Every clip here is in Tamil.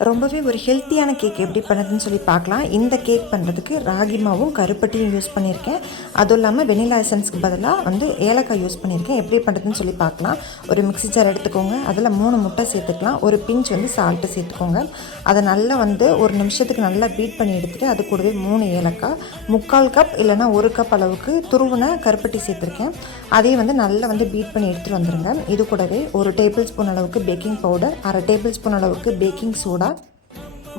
ரொம்பவே ஒரு ஹெல்த்தியான கேக் எப்படி பண்ணுறதுன்னு சொல்லி பார்க்கலாம். இந்த கேக் பண்ணுறதுக்கு ராகி மாவும் கருப்பட்டியும் யூஸ் பண்ணியிருக்கேன். அதுவும் இல்லாமல் வெனிலா எசன்ஸ்க்கு பதிலாக ஏலக்காய் யூஸ் பண்ணியிருக்கேன். எப்படி பண்ணுறதுன்னு சொல்லி பார்க்கலாம். ஒரு மிக்ஸி ஜார் எடுத்துக்கோங்க. அதில் 3 முட்டை சேர்த்துக்கலாம். ஒரு பிஞ்ச் சால்ட்டு சேர்த்துக்கோங்க. அதை நல்லா ஒரு நிமிஷத்துக்கு நல்லா பீட் பண்ணி எடுத்துகிட்டு அது கூடவே 3 ஏலக்காய், 3/4 கப் இல்லைனா 1 கப் அளவுக்கு துருவின கருப்பட்டி சேர்த்துருக்கேன். அதையும் நல்லா பீட் பண்ணி எடுத்துகிட்டு வந்துடுங்க. இது கூடவே 1 டேபிள் ஸ்பூன் அளவுக்கு பேக்கிங் பவுடர், 1/2 டேபிள் ஸ்பூன் அளவுக்கு பேக்கிங் சோடா,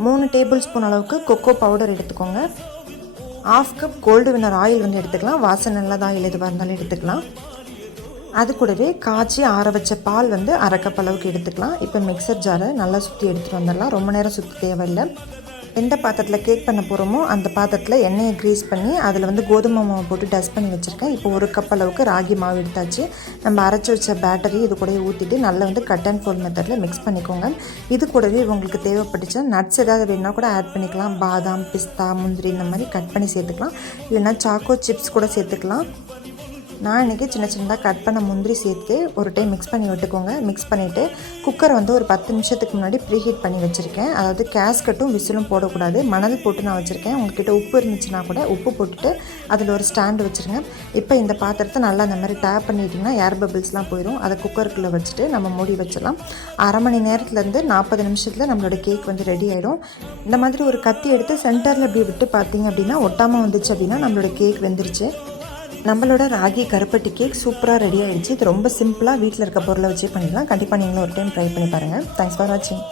3 டேபிள் ஸ்பூன் அளவுக்கு கொக்கோ பவுடர் எடுத்துக்கோங்க. 1/2 கப் கோல்டு வின்னர் ஆயில் எடுத்துக்கலாம். வாசனை நல்ல ஆயில் எதுவாக இருந்தாலும் எடுத்துக்கலாம். அது கூடவே காய்ச்சி ஆற வச்ச பால் 1/2 கப் அளவுக்கு எடுத்துக்கலாம். இப்போ மிக்சர் ஜாரை நல்லா சுற்றி எடுத்துகிட்டு வந்துடலாம். ரொம்ப நேரம் சுற்றி தேவையில்லை. எந்த பாத்திரத்தில் கேக் பண்ண போகிறோமோ அந்த பாத்திரத்தில் எண்ணெயை க்ரீஸ் பண்ணி அதில் கோதுமை மாவு போட்டு டஸ்ட் பண்ணி வச்சுருக்கேன். இப்போ 1 கப் அளவுக்கு ராகி மாவு எடுத்தாச்சு. நம்ம அரைச்சி வச்ச பேட்டரி இது கூட ஊற்றிட்டு நல்லா கட் அண்ட் ஃபோல்ட் மெத்தடில் மிக்ஸ் பண்ணிக்கோங்க. இது கூடவே உங்களுக்கு தேவைப்பட்டுச்சா நட்ஸ் ஏதாவது வேணுன்னா கூட ஆட் பண்ணிக்கலாம். பாதாம், பிஸ்தா, முந்திரி இந்த மாதிரி கட் பண்ணி சேர்த்துக்கலாம். இல்லைனா சாக்கோ சிப்ஸ் கூட சேர்த்துக்கலாம். நான் இன்றைக்கி சின்னதாக கட் பண்ண முந்திரி சேர்த்து ஒரு டைம் மிக்ஸ் பண்ணி விட்டுக்கோங்க. மிக்ஸ் பண்ணிவிட்டு குக்கரை ஒரு 10 நிமிஷத்துக்கு முன்னாடி ப்ரீஹீட் பண்ணி வச்சுருக்கேன். அதாவது கேஸ்கட்டும் விசிலும் போடக்கூடாது. மணல் போட்டு நான் வச்சுருக்கேன். உங்கள்கிட்ட உப்பு இருந்துச்சுன்னா கூட உப்பு போட்டுட்டு அதில் ஒரு ஸ்டாண்டு வச்சுருங்க. இப்போ இந்த பாத்திரத்தை நல்லா அந்த மாதிரி டேப் பண்ணிட்டிங்கன்னா ஏர் பபிள்ஸ்லாம் போயிடும். அதை குக்கருக்குள்ளே வச்சுட்டு நம்ம மூடி வச்சிடலாம். 1/2 மணி நேரத்துலேருந்து 40 நிமிஷத்தில் நம்மளோட கேக் ரெடி ஆகிடும். இந்த மாதிரி ஒரு கத்தி எடுத்து சென்டரில் இப்படி விட்டு பார்த்தீங்க அப்படின்னா ஒட்டாமல் வந்துச்சு அப்படின்னா நம்மளோட கேக் வெந்துருச்சு. நம்மளோட ராகி கருப்பட்டி கேக் சூப்பராக ரெடி ஆகிடுச்சு. இது ரொம்ப சிம்பிளாக வீட்டில் இருக்க பொருளை வச்சே பண்ணிடலாம். கண்டிப்பாக நீங்களும் ஒரு டைம் ட்ரை பண்ணி பாருங்கள். தேங்க்ஸ் ஃபார் வாட்சிங்.